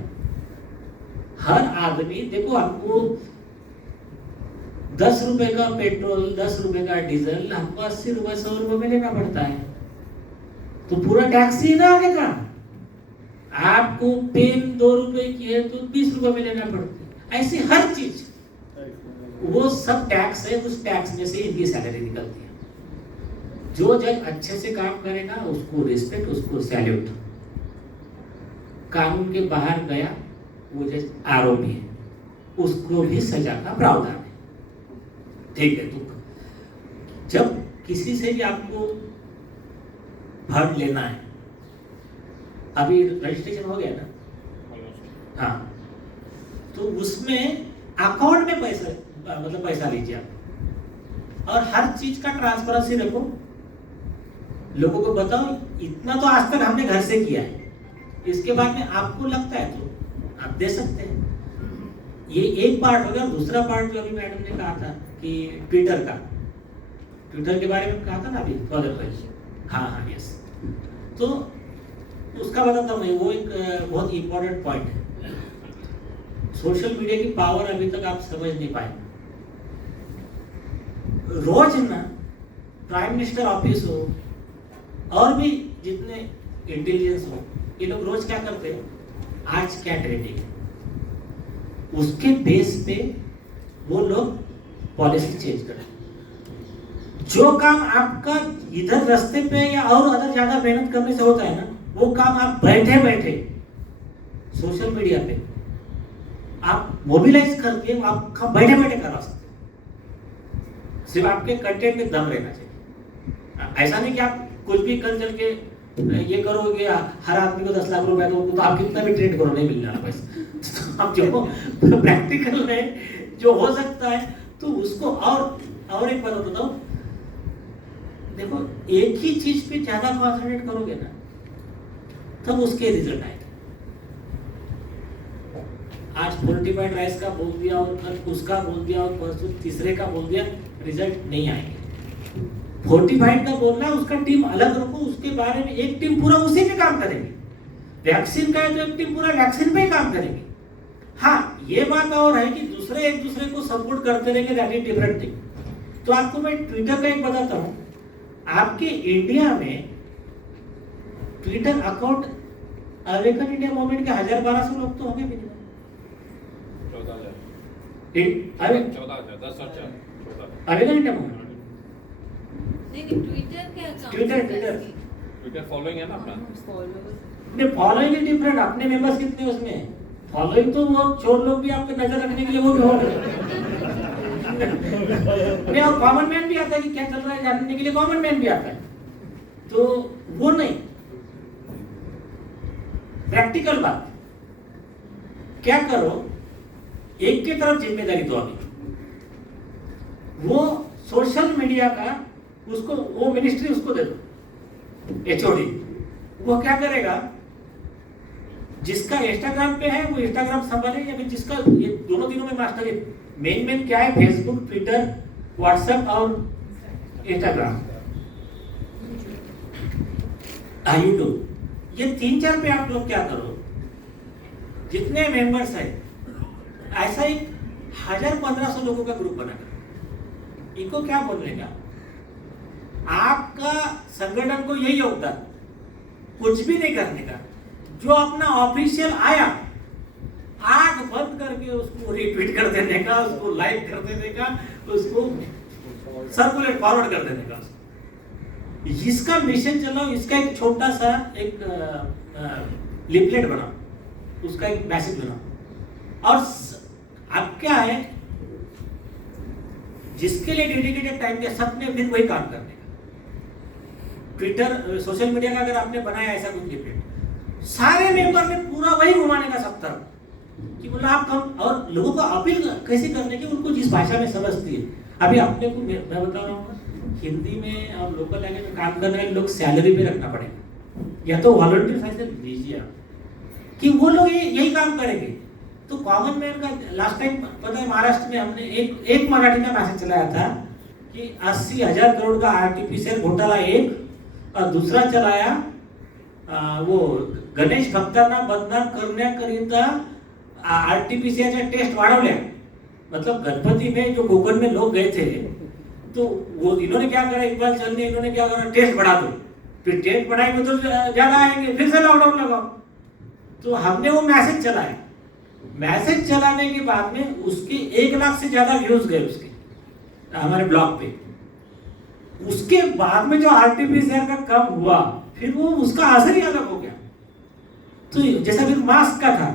हर आदमी, देखो हमको 10 रुपए का पेट्रोल, 10 रुपए का डीजल हमको 80 रुपए 100 रुपए में लेना पड़ता है, तो पूरा टैक्स ही ना आगे का। आपको पेन 2 रुपए की है तो 20 रुपए में लेना पड़ता है। ऐसे हर चीज, वो सब टैक्स है, उस टैक्स में से इनकी सैलरी निकलती है। जो जज अच्छे से काम करेगा उसको रिस्पेक्ट, उसको सैल्यूट। कानून के बाहर गया वो जज आरोपी है, उसको भी सजा का प्रावधान है। ठीक है, तो जब किसी से भी आपको फंड लेना है, अभी रजिस्ट्रेशन हो गया ना, हाँ, तो उसमें अकाउंट में पैसा, मतलब पैसा लीजिए आप, और हर चीज का ट्रांसपेरेंसी रखो। लोगों को बताओ, इतना तो आज तक हमने घर से किया है, इसके बाद में आपको लगता है तो आप दे सकते हैं। ये एक पार्ट हो गया। दूसरा पार्ट जो अभी मैडम ने कहा था कि ट्विटर के बारे में कहा था ना अभी थोड़ा पहले, हाँ यस, तो उसका बताता हूँ मैं। वो एक बहुत इंपॉर्टेंट पॉइंट है। सोशल मीडिया की पावर अभी तक आप समझ नहीं पाए। रोज ना प्राइम मिनिस्टर ऑफिस हो और भी जितने इंटेलिजेंस हो, ये लोग रोज क्या करते हैं, आज क्या ट्रेंडिंग है, उसके बेस पे वो लोग पॉलिसी चेंज करते हैं। जो काम आपका इधर रास्ते पे या और अदर ज्यादा मेहनत करने से होता है ना, वो काम आप बैठे बैठे सोशल मीडिया पे आप मोबिलाइज करके आप बैठे बैठे करा सकते हैं। सिर्फ आपके कंटेंट में दम रहना चाहिए। ऐसा नहीं कि आप कुछ भी कल चल के ये करोगे हर आदमी को 10 लाख रुपए दो तो आप कितना भी ट्रेड करो नहीं मिलने वाला पैसा। तो आप जो प्रैक्टिकल में जो हो सकता है तो उसको और एक बात बताओ, देखो एक ही चीज पे ज्यादा कॉन्सेंट्रेट करोगे ना तब उसके रिजल्ट आएंगे। आज फोर्टिफाइड राइस का बोल दिया और कल उसका बोल दिया और परसों तीसरे का बोल दिया, रिजल्ट नहीं आएंगे। फोर्टिफाइड का बोलना है उसका टीम अलग रखो, उसके बारे में एक टीम पूरा उसी पे काम करेगी। वैक्सीन का है तो एक टीम पूरा वैक्सीन पे ही काम करेगी। हाँ ये बात और है कि दूसरे एक दूसरे को सपोर्ट करते रहेंगे, दैट इज डिफरेंट थिंग। तो आपको मैं ट्विटर का एक बताता हूँ, आपके इंडिया में Twitter account awaken India movement के 1000-1200 लोग तो होंगे minimum. 14,000 awaken India movement Twitter following है ना अपना। नहीं फॉलोइंग इज डिफरेंट, अपने मेंबर्स कितने उसमें फॉलोइंग तो वो छोड़ लोग भी आपके नजर रखने के लिए वो भी हो रहे नहीं, और कॉमन मैन भी आता है कि क्या चल रहा है जानने के लिए, कॉमन मैन भी आता है। तो वो नहीं, प्रैक्टिकल बात क्या करो, एक की तरफ जिम्मेदारी दो। अभी वो सोशल मीडिया का उसको वो मिनिस्ट्री उसको दे दो, एचओडी। वो क्या करेगा, जिसका इंस्टाग्राम पे है वो इंस्टाग्राम संभाले, या फिर जिसका ये दोनों दिनों में मास्टर है। मेन क्या है, फेसबुक, ट्विटर, व्हाट्सएप और इंस्टाग्राम, यूट्यूब, ये 3-4 पे आप लोग क्या करो, जितने मेंबर्स है ऐसा एक 1000-1500 लोगों का ग्रुप बनाना। इनको क्या बोलने का, आपका संगठन को यही योगदान, कुछ भी नहीं करने का। जो अपना ऑफिशियल आया आग बंद करके उसको रिट्वीट कर देने का, उसको लाइक कर देने का, उसको सर्कुलेट फॉरवर्ड कर देने का। इसका मिशन चलाओ, इसका एक छोटा सा एक लिपलेट बनाओ, उसका एक मैसेज बनाओ। और अब क्या है, जिसके लिए डेडिकेटेड टाइम दिया सब ने फिर वही काम करने का। ट्विटर सोशल मीडिया का अगर आपने बनाया ऐसा कुछ लिपलेट, सारे मेंबर ने पूरा वही घुमाने का सब तरफ कि मतलब आप कम, और लोगों को अपील कैसे करने की, उनको जिस भाषा में समझती है। अभी अपने को मैं बता रहा हूँ, हिंदी में और लोकल लैंग्वेज में काम करने वाले लोग सैलरी पे रखना पड़ेगा, या तो वॉलंटियर ऐसे लीजिए आप कि वो लोग यही काम करेंगे। तो कॉमन मैन का लास्ट टाइम पता है महाराष्ट्र में हमने एक मराठी का मैसेज चलाया था कि 80,000 करोड़ का आरटीपीसीआर घोटाला एक, और दूसरा चलाया वो गणेश भक्तांना बदनाम करण्याकरिता आरटीपीसीआरच्या टेस्ट वाढवल्या। मतलब गणपति में जो कोकण में लोग गए थे तो वो इन्होंने क्या करा, इकबाल चंद ने इन्होंने क्या करा, टेस्ट बढ़ा दो, फिर टेस्ट बढ़ाएंगे तो ज्यादा आएंगे, फिर से लॉकडाउन लगाओ। तो हमने वो मैसेज चलाया, मैसेज चलाने के बाद में उसके 1 लाख से ज्यादा व्यूज गए उसके हमारे ब्लॉग पे। उसके बाद में जो आरटीपीसीआर का कम हुआ, फिर वो उसका असर ही अलग हो गया। तो जैसा फिर मास्क का था,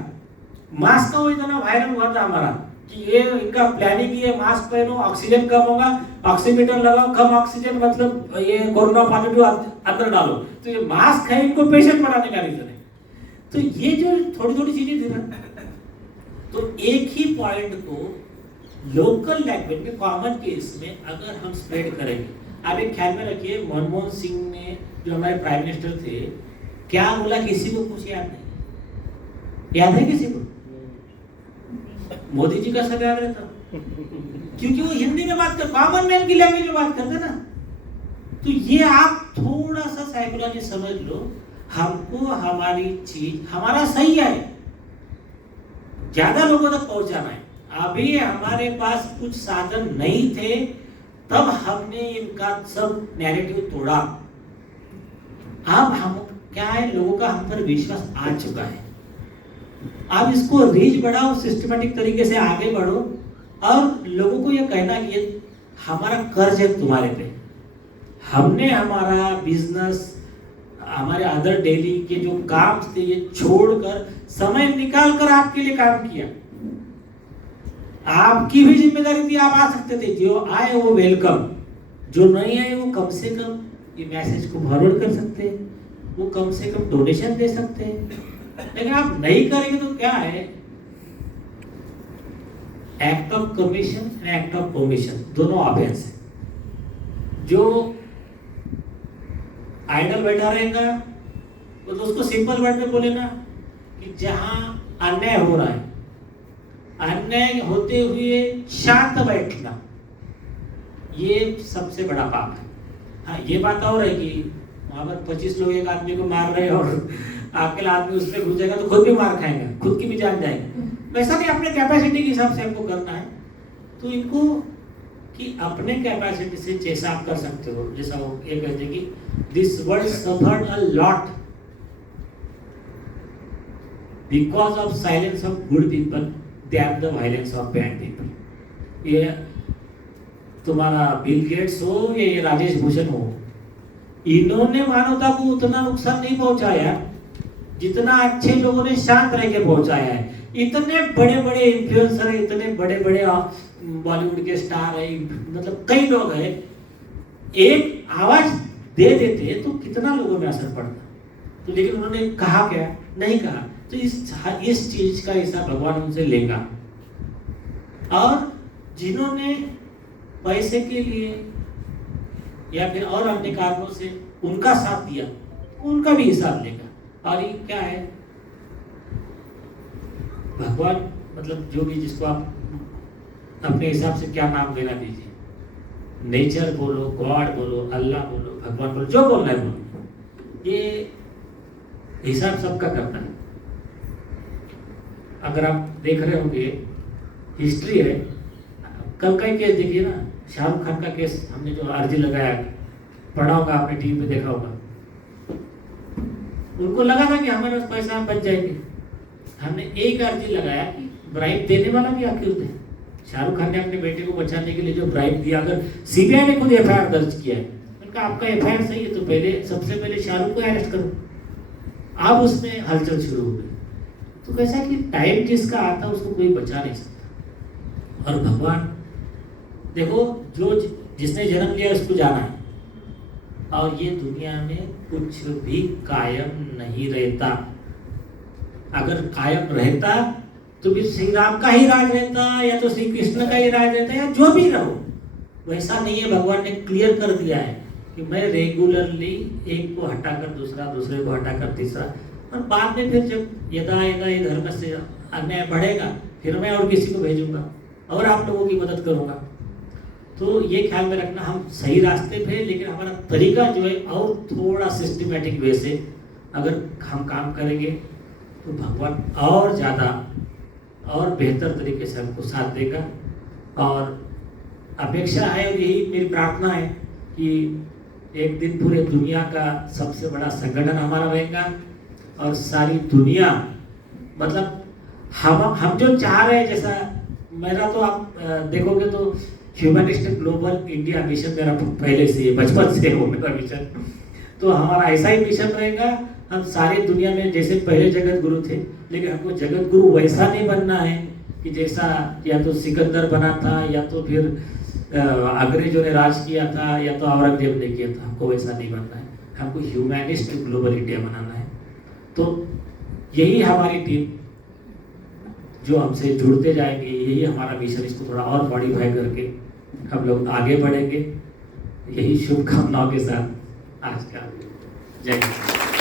मास्क का वो इतना वायरल हुआ था हमारा कि ये इनका प्लानिंग, ये मास्क पहनो, ऑक्सीजन कम होगा, ऑक्सीमीटर लगाओ, कम ऑक्सीजन मतलब ये कोरोना पॉजिटिव अंदर डालो। तो ये मास्क है, इनको पेशेंट बनाने का रीजन है। तो ये जो थोड़ी थोड़ी चीजें थी ना, तो एक ही पॉइंट को लोकल लैंग्वेज में, कॉमन केस में अगर हम स्प्रेड करेंगे। आप एक ख्याल में रखिए, मनमोहन सिंह ने जो हमारे प्राइम मिनिस्टर थे, क्या बोला किसी को कुछ याद नहीं, याद है किसी को? मोदी जी का सब याद रहता, क्योंकि वो हिंदी में बात करते, कॉमन मैन की लैंग्वेज में बात करते ना। तो ये आप थोड़ा सा साइकोलॉजी समझ लो, हमको हमारी चीज, हमारा सही है, ज्यादा लोगों तक पहुंचाना है। अभी हमारे पास कुछ साधन नहीं थे, तब हमने इनका सब नैरेटिव तोड़ा। अब हम क्या है, लोगों का हम पर विश्वास आ चुका है। आप इसको रीच बढ़ाओ, सिस्टमेटिक तरीके से आगे बढ़ो, और लोगों को ये कहना कि ये हमारा कर्ज है तुम्हारे पे, हमने हमारा बिजनेस, हमारे अदर डेली के जो काम थे ये छोड़कर समय निकाल कर आपके लिए काम किया। आपकी भी जिम्मेदारी थी, आप आ सकते थे, जो आए वो वेलकम, जो नहीं आए वो कम से कम ये मैसेज को फॉरवर्ड कर सकते हैं, वो कम से कम डोनेशन दे सकते हैं। लेकिन आप नहीं करेंगे तो क्या है, act of commission and act of omission दोनों ऑफेंस है। जो आइडल बैठा रहेगा तो उसको सिंपल वर्ड में बोले ना कि जहां अन्याय हो रहा है, अन्याय होते हुए शांत बैठना, ये सबसे बड़ा पाप है। हाँ, ये बात और है कि वहां पर 25 लोग एक आदमी को मार रहे हैं और अकेला आदमी उसमें घुस जाएगा तो खुद भी मार खाएगा, खुद की भी जान जाएगी। वैसा नहीं, अपने कैपेसिटी के हिसाब से हमको करना है। तो इनको कि अपने कैपेसिटी से जैसा आप कर सकते हो, जैसा वो ये कहते हैं कि this world suffered a lot because of silence of good people than the violence of bad people. ये तुम्हारा बिल गेट्स हो या ये राजेश भूषण हो, इन्होंने मानवता को उतना नुकसान नहीं पहुंचाया जितना अच्छे लोगों ने शांत रह के पहुंचाया है। इतने बड़े बड़े इन्फ्लुएंसर है, इतने बड़े बड़े बॉलीवुड के स्टार है, मतलब कई लोग हैं, एक आवाज दे देते तो कितना लोगों में असर पड़ता। तो लेकिन उन्होंने कहा क्या, नहीं कहा। तो इस चीज का हिसाब भगवान उनसे लेगा। और जिन्होंने पैसे के लिए या फिर और अन्य कारणों से उनका साथ दिया, उनका भी हिसाब लेगा। और ये क्या है, भगवान मतलब जो भी, जिसको आप अपने हिसाब से क्या नाम देना दीजिए, नेचर बोलो, गॉड बोलो, अल्लाह बोलो, भगवान बोलो, जो बोलना है बोलो, ये हिसाब सबका करता है। अगर आप देख रहे होंगे, हिस्ट्री है, कल का ही केस देखिए ना, शाहरुख खान का केस, हमने जो अर्जी लगाया, पढ़ा होगा आपने, टीवी पे देखा होगा। उनको लगा था कि हमारे पास पैसा बच जाएंगे, हमने एक अर्जी लगाया कि ब्राइब देने वाला भी आखिर दे। शाहरुख खान ने अपने बेटे को बचाने के लिए जो ब्राइब दिया, अगर सीबीआई ने खुद एफआईआर दर्ज किया है, उनका आपका एफआईआर सही है तो पहले सबसे पहले शाहरुख को अरेस्ट करो। अब उसमें हलचल शुरू हो गई। तो कैसा कि टाइम जिसका आता उसको कोई बचा नहीं सकता। और भगवान देखो, जो जिसने जन्म लिया उसको जाना है, और ये दुनिया में कुछ भी कायम नहीं रहता। अगर कायम रहता तो भी श्री राम का ही राज रहता, या तो श्री कृष्ण का ही राज रहता, या जो भी रहो। वैसा नहीं है। भगवान ने क्लियर कर दिया है कि मैं रेगुलरली एक को हटाकर दूसरा, दूसरे को हटाकर तीसरा, और बाद में फिर जब यदा यदा ये धर्म से अन्याय बढ़ेगा फिर मैं और किसी को भेजूंगा और आप लोगों की मदद करूंगा। तो ये ख्याल में रखना, हम सही रास्ते पे, लेकिन हमारा तरीका जो है और थोड़ा सिस्टमेटिक वे से अगर हम काम करेंगे तो भगवान और ज़्यादा और बेहतर तरीके से हमको साथ देगा। और अपेक्षा है, और यही मेरी प्रार्थना है कि एक दिन पूरे दुनिया का सबसे बड़ा संगठन हमारा रहेगा, और सारी दुनिया, मतलब हम जो चाह रहे हैं, जैसा मेरा तो आप देखोगे तो ह्यूमनिस्टिक ग्लोबल इंडिया मिशन मेरा पहले से, बचपन से हो मेरा मिशन। तो हमारा ऐसा ही मिशन रहेगा, हम सारी दुनिया में जैसे पहले जगत गुरु थे, लेकिन हमको जगत गुरु वैसा नहीं बनना है कि जैसा या तो सिकंदर बना था, या तो फिर अंग्रेजों ने राज किया था, या तो औरंगजेब ने किया था। हमको वैसा नहीं बनना है, हमको ह्यूमनिस्टिक ग्लोबल इंडिया बनाना है। तो यही हमारी टीम जो हमसे जुड़ते जाएंगे, यही हमारा मिशन। इसको थोड़ा और मॉडिफाई करके हम लोग आगे बढ़ेंगे। यही शुभकामनाओं के साथ आज का जय हिंद।